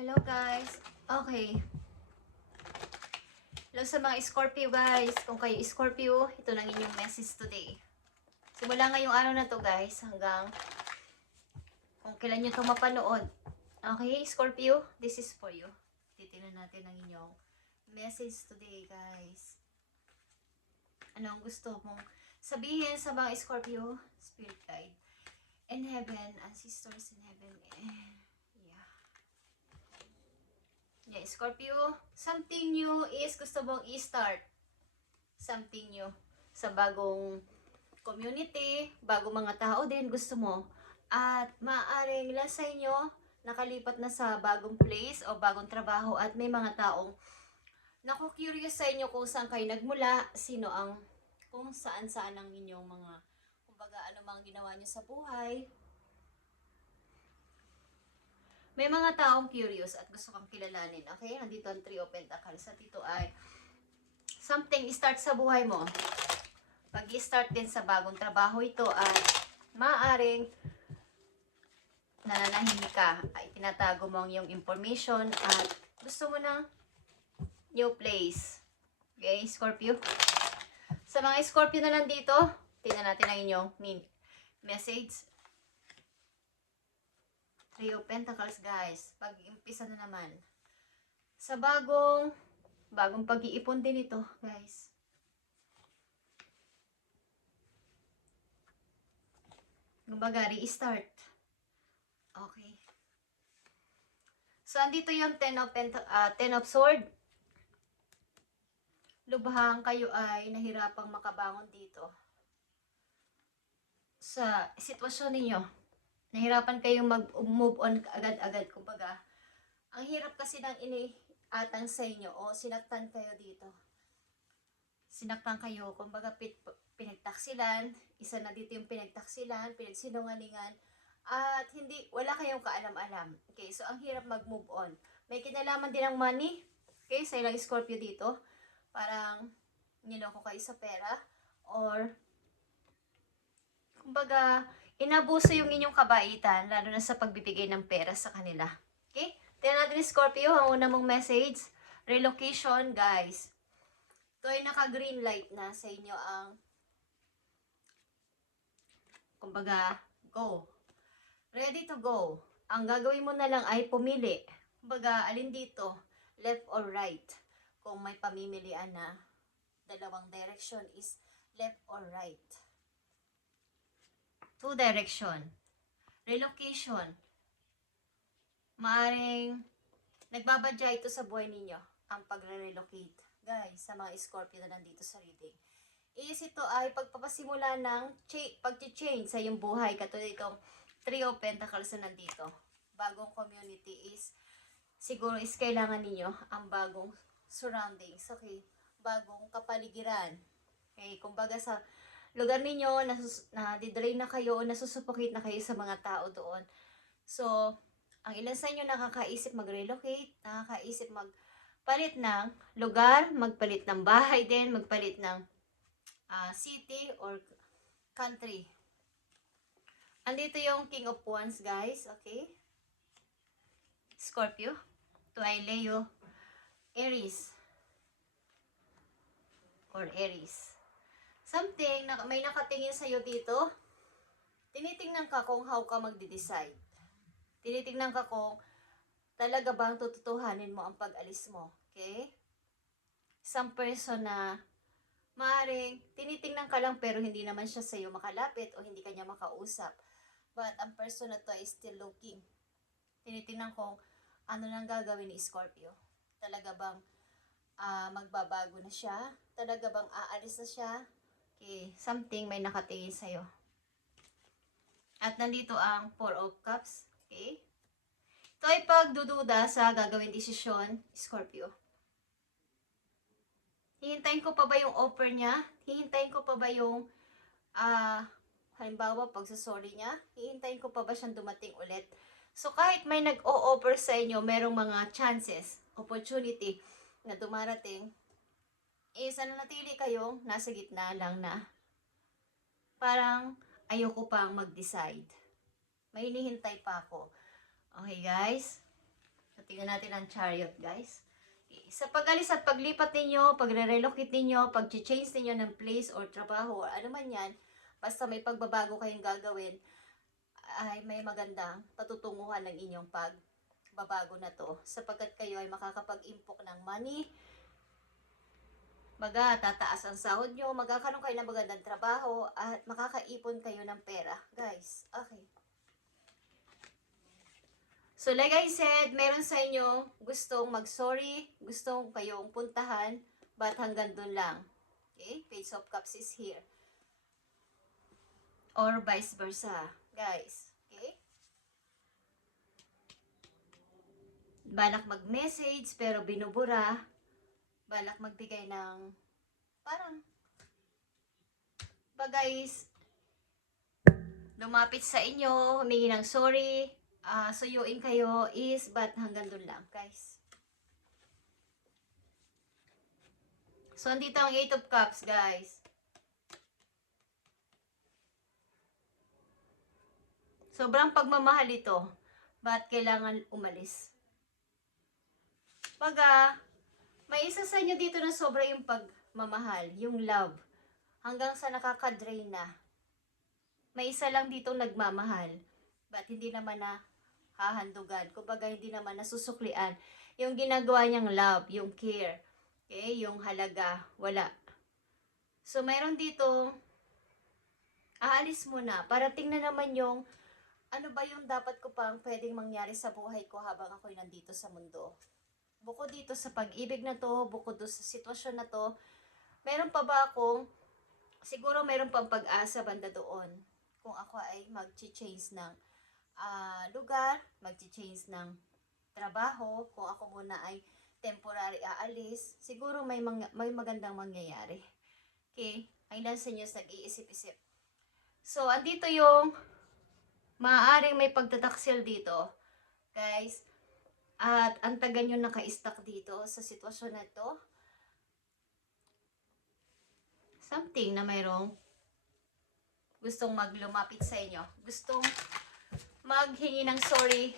Hello guys. Okay. Hello sa mga Scorpio guys. Kung kayo Scorpio, ito lang inyong message today. Simula ngayong araw na to guys, hanggang kung kailan nyo ito mapanood. Okay, Scorpio, this is for you. Titingnan natin ang inyong message today guys. Ano ang gusto mong sabihin sa mga Scorpio? Spirit guide. In heaven, ancestors in heaven. Yeah, Scorpio, something new is gusto mong i-start. Something new. Sa bagong community, bagong mga tao din gusto mo. At maaaring ilan sa inyo nakalipat na sa bagong place o bagong trabaho at may mga taong naku-curious sa inyo kung saan kayo nagmula, kung saan-saan ang inyong mga, kumbaga ano mang ginawa nyo sa buhay. May mga taong curious at gusto kang kilalanin. Okay? Nandito ang Three of Pentacles. At ito ay something start sa buhay mo. Pag-i-start din sa bagong trabaho ito at maaaring nananahimik ka. Ay tinatago mo ang iyong information at gusto mo ng new place. Okay, Scorpio? Sa mga Scorpio na nandito, tingnan natin ang inyong message. Three of Pentacles guys, pag-iimpisa na naman sa bagong pag-iipon din ito guys. Kumbaga restart. Okay, so andito yung Ten of Sword. Lubhang kayo ay nahirapang makabangon dito sa sitwasyon ninyo. Nahirapan kayong mag-move on agad-agad. Kumbaga, ang hirap kasi ng iniatang sa inyo o sinaktan kayo dito. Sinaktan kayo, kumbaga pinagtaksilan, isa na dito yung pinagtaksilan, pinagsinungalingan, at wala kayong kaalam-alam. Okay, so ang hirap mag-move on. May kinalaman din ng money, okay, sa ilang Scorpio dito. Parang niloko kayo sa pera, or kumbaga, inabuso yung inyong kabaitan, lalo na sa pagbibigay ng pera sa kanila. Okay? Tingnan natin, Scorpio, ang una mong message. Relocation, guys. Ito ay naka-green light na sa inyo ang, kumbaga, go. Ready to go. Ang gagawin mo na lang ay pumili. Kumbaga, alin dito? Left or right? Kung may pamimilian na dalawang direction is left or right. Two direction. Relocation. Maaring nagbabadya ito sa buhay ninyo, ang pagre-relocate. Guys, sa mga Scorpio na nandito sa reading. Ito ay pagpapasimula ng pag-change sa iyong buhay. Katulad itong Three of Pentacles na nandito. Bagong community is, siguro is kailangan ninyo ang bagong surroundings. Okay? Bagong kapaligiran. Okay? Kumbaga sa lugar ninyo, na-drain na kayo, nasusuffocate na kayo sa mga tao doon. So, ang ilan sa inyo nakakaisip mag-relocate, nakakaisip magpalit ng lugar, magpalit ng bahay din, magpalit ng city or country. Andito yung King of Wands, guys. Okay? Scorpio. Ito ay Leo. Aries. Or Aries. Something na may nakatingin sa'yo dito. Tinitingnan ka kung how ka magde-decide. Tinitingnan ka kung talaga bang tututuhanin mo ang pag-alis mo. Okay? Some person na maaaring tinitingnan ka lang pero hindi naman siya sa'yo makalapit o hindi kanya makausap. But ang person na to is still looking. Tinitingnan kung ano nang gagawin ni Scorpio. Talaga bang magbabago na siya? Talaga bang aalis na siya? Okay, something may nakatingin sa'yo. At nandito ang Four of Cups. Okay? Ito ay pagdududa sa gagawin desisyon, Scorpio. Hihintayin ko pa ba yung offer niya? Hihintayin ko pa ba yung, halimbawa, pagsasorry niya? Hihintayin ko pa ba siyang dumating ulit? So, kahit may nag-o-offer sa inyo, merong mga chances, opportunity na dumarating, nanatili kayong nasa gitna lang na parang ayoko pang mag-decide. May hinihintay pa ako. Okay, guys? At Tingnan natin ang chariot, guys. Okay. Sa pag-alis at paglipat ninyo, pagre-relocate ninyo, pag-change ninyo ng place or trabaho or ano man yan, basta may pagbabago kayong gagawin, ay may magandang patutunguhan ng inyong pagbabago na to. Sapagkat kayo ay makakapag-impok ng money, tataas ang sahod nyo, magkakaroon kayo ng magandang trabaho, at makakaipon kayo ng pera. Guys, okay. So, like I said, meron sa inyo gustong mag-sorry, gustong kayong puntahan, but hanggang dun lang. Okay? Page of Cups is here. Or vice versa, guys. Okay? Balak mag-message, pero binubura. Balak magbigay ng parang guys, lumapit sa inyo, humingi ng sorry, suyuin kayo is, but hanggang dun lang, guys. So, andito ang 8 of Cups, guys. Sobrang pagmamahal ito, but kailangan umalis. May isa sa inyo dito na sobra yung pagmamahal, yung love, hanggang sa nakaka-drain na. May isa lang dito nagmamahal, but hindi naman na hahandugan. Kumbaga, hindi naman nasusuklian. Yung ginagawa niyang love, yung care, okay, yung halaga, wala. So, mayroon dito, aalis mo na para tingnan naman yung ano ba yung dapat ko pang pwedeng mangyari sa buhay ko habang ako'y nandito sa mundo. Bukod dito sa pag-ibig na to, bukod doon sa sitwasyon na to, meron pa ba akong, siguro meron pang pag-asa banda doon. Kung ako ay mag-change ng lugar, mag-change ng trabaho, kung ako muna ay temporary aalis, siguro may magandang mangyayari. Okay? Ay nasa inyo sa nag-iisip-isip. So, andito yung maaaring may pagtataksil dito, guys. At ang taga nyo naka-stuck dito sa sitwasyon na to. Something na mayroong gustong maglumapit sa inyo. Gustong maghingi ng sorry,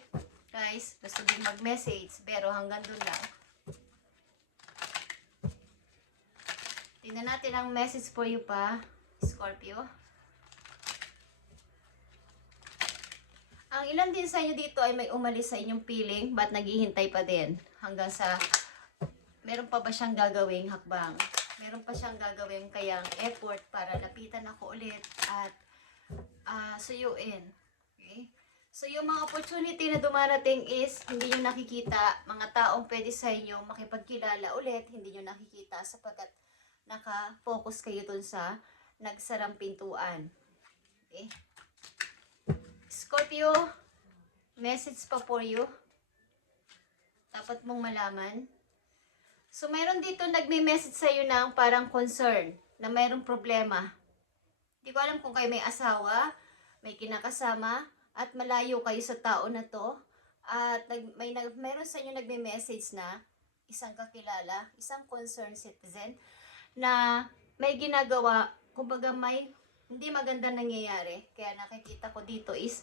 guys. Gusto din mag-message, pero hanggang dun lang. Tingnan natin ang message for you pa, Scorpio. Ang ilan din sa inyo dito ay may umalis sa inyong feeling, but naghihintay pa din hanggang sa meron pa ba siyang gagawing hakbang. Meron pa siyang gagawing kayang effort para lapitan ako ulit at suyuin. Okay? So, yung mga opportunity na dumarating is hindi nyo nakikita. Mga taong pwede sa inyo makipagkilala ulit, hindi nyo nakikita sapagkat naka-focus kayo dun sa nagsarang pintuan. Okay? Scorpio, message pa for you. Dapat mong malaman. So, mayroon dito nagme-message sa'yo ng parang concern na mayroong problema. Hindi ko alam kung kayo may asawa, may kinakasama, at malayo kayo sa tao na to. At mayroon sa inyo nagme-message na isang kakilala, isang concerned citizen, na may ginagawa, kumbaga may hindi maganda nangyayari. Kaya nakikita ko dito is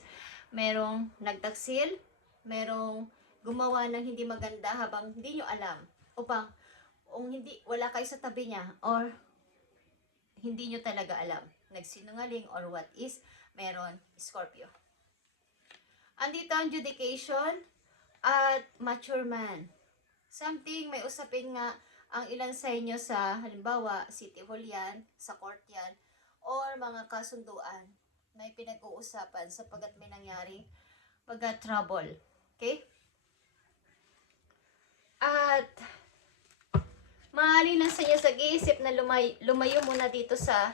merong nagtaksil, merong gumawa ng hindi maganda habang hindi nyo alam. Wala kayo sa tabi niya or hindi nyo talaga alam. Nagsinungaling or what is meron, Scorpio. Andito ang judication at mature man. Something, may usapin nga ang ilan sa inyo sa halimbawa, City Hall yan, sa court yan, or mga kasunduan may pinag-uusapan sapagkat may nangyari trouble. Okay? At maaari lang sa inyo sa iisip na lumayo muna dito sa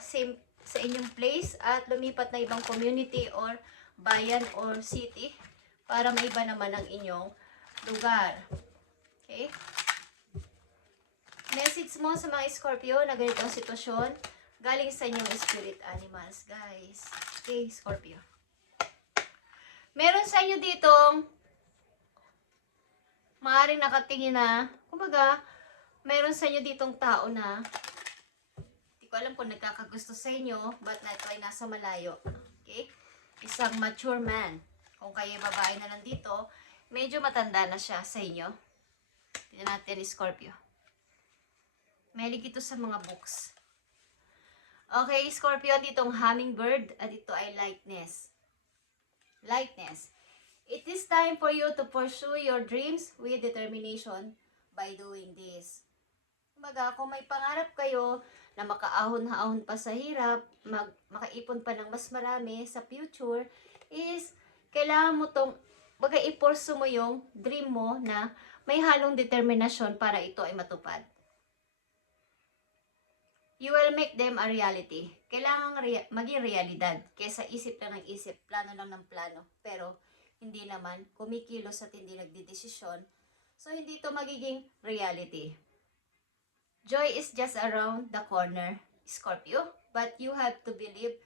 inyong place at lumipat na ibang community or bayan or city para maiba naman ang inyong lugar. Okay? Message mo sa mga Scorpio na ganitong sitwasyon galing sa inyong spirit animals, guys. Okay, Scorpio. Meron sa inyo ditong maaaring nakatingin na, kumbaga, meron sa inyo ditong tao na hindi ko alam kung nagkakagusto sa inyo, but na ito ay nasa malayo. Okay? Isang mature man. Kung kayo babae na nandito, Medyo matanda na siya sa inyo. Tignan natin, Scorpio. Mahilig ito sa mga books. Okay, Scorpio, ditong hummingbird at ito ay lightness. Lightness. It is time for you to pursue your dreams with determination by doing this. Kumbaga, kung may pangarap kayo na makaahon-ahon pa sa hirap, makaipon pa ng mas marami sa future, is kailangan mo tong i-pursue mo yung dream mo na may halong determinasyon para ito ay matupad. You will make them a reality. Kailangan maging realidad kaysa isip lang ng isip, plano lang ng plano. Pero hindi naman kumikilos at hindi nagdidesisyon. So hindi ito magiging reality. Joy is just around the corner, Scorpio. But you have to believe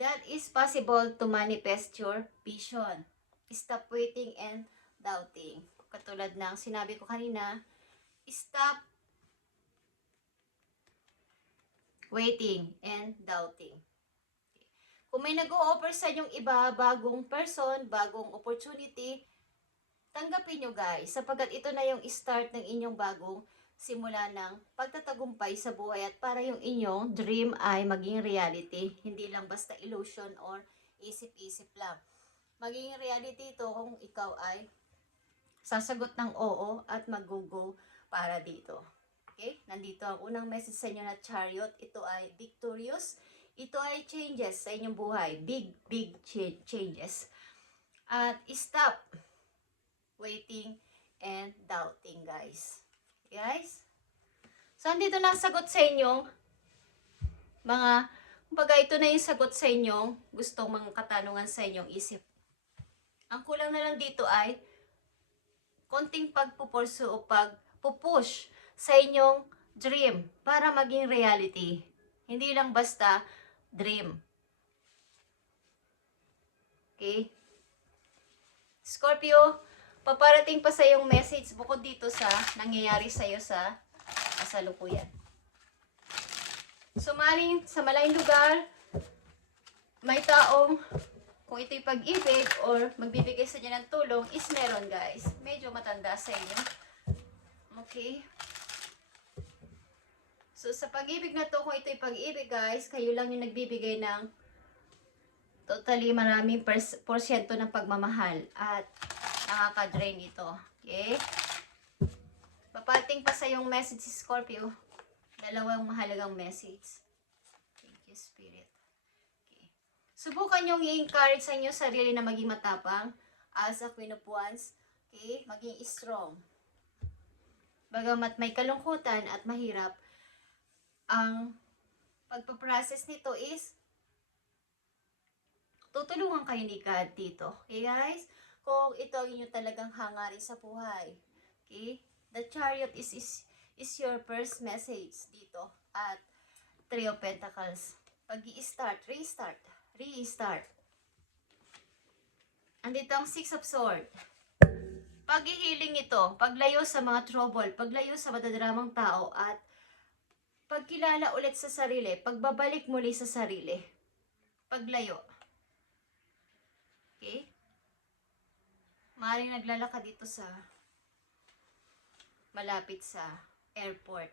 that is possible to manifest your vision. Stop waiting and doubting. Katulad ng sinabi ko kanina, stop waiting and doubting. Kung may nag-o-offer sa inyong iba, bagong person, bagong opportunity, tanggapin nyo guys, sapagkat ito na yung start ng inyong bagong simula ng pagtatagumpay sa buhay at para yung inyong dream ay maging reality. Hindi lang basta illusion or isip-isip lang. Maging reality ito kung ikaw ay sasagot ng oo at mag-go para dito. Okay? Nandito ang unang message sa inyo na Chariot. Ito ay victorious. Ito ay changes sa inyong buhay. Big changes. At stop waiting and doubting, guys. Guys? So, andito na ang sagot sa inyong kumbaga ito na yung sagot sa inyong gustong mga katanungan sa inyong isip. Ang kulang na lang dito ay konting pagpupursu o pagpupush sa inyong dream para maging reality. Hindi lang basta dream. Okay? Scorpio, paparating pa sa iyong message bukod dito sa nangyayari sa iyo sa kasalukuyan. Sumaling sa malayong lugar, may taong kung ito'y pag-ibig or magbibigay sa inyo ng tulong is meron guys. Medyo matanda sa inyo. Okay? So, sa pag-ibig na to, kung ito'y pag-ibig guys, kayo lang yung nagbibigay ng totally maraming porsyento ng pagmamahal at nakaka-drain ito. Okay? Papating pa sa yung message si Scorpio. Dalawang mahalagang message. Thank you, Spirit. Okay. Subukan yung i-encourage sa inyo sarili na maging matapang as a Queen of Wands. Okay? Maging strong. Bagamat may kalungkutan at mahirap, ang pagpaprocess nito is tutulungan kayo ni God dito. Okay guys? Kung ito ang inyo talagang hangarin sa buhay. Okay? The Chariot is your first message dito. At Three of Pentacles. Pag-i-start, restart. Andito ang Six of Swords. Pag-i-healing ito, paglayo sa mga trouble, paglayo sa madadramang tao, at pagkilala ulit sa sarili, pagbabalik muli sa sarili. Paglayo. Okay? Maaaring naglalakad dito sa malapit sa airport.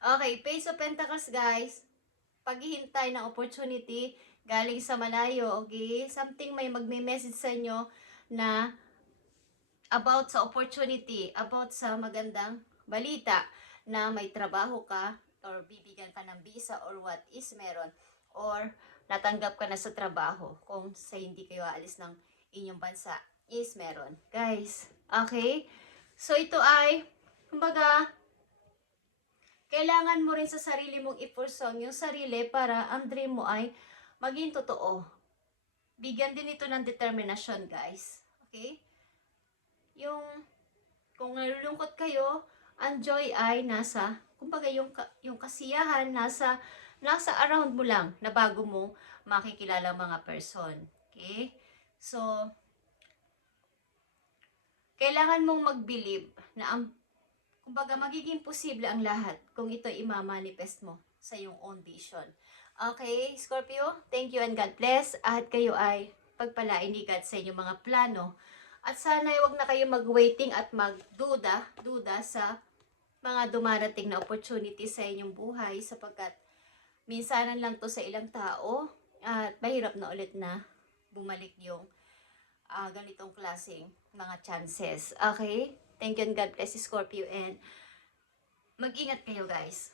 Okay, Page of Pentacles guys. Paghihintay ng opportunity galing sa malayo, okay? Something may magme-message sa inyo na about sa opportunity, about sa magandang balita na may trabaho ka or bibigyan ka ng visa or what is meron or natanggap ka na sa trabaho kung sa hindi kayo aalis ng inyong bansa is meron. Guys, okay? So ito ay, kumbaga, kailangan mo rin sa sarili mong i-pursue yung sarili para ang dream mo ay maging totoo. Bigyan din ito ng determinasyon, guys. Okay? Kung nalulungkot kayo, ang joy ay nasa, kumbaga yung kasiyahan nasa around mo lang na bago mo makikilala mga person. Okay? So, kailangan mong mag-believe na kumbaga magiging posible ang lahat kung ito i-manifest mo sa iyong own vision. Okay, Scorpio, thank you and God bless. At kayo ay pagpalain ni God sa inyong mga plano At sana huwag na kayo mag-waiting at magduda sa mga dumarating na opportunity sa inyong buhay sapagkat minsanan lang to sa ilang tao at mahirap na ulit na bumalik yung ganitong klaseng mga chances. Okay? Thank you and God bless, Scorpio, and mag-ingat kayo guys.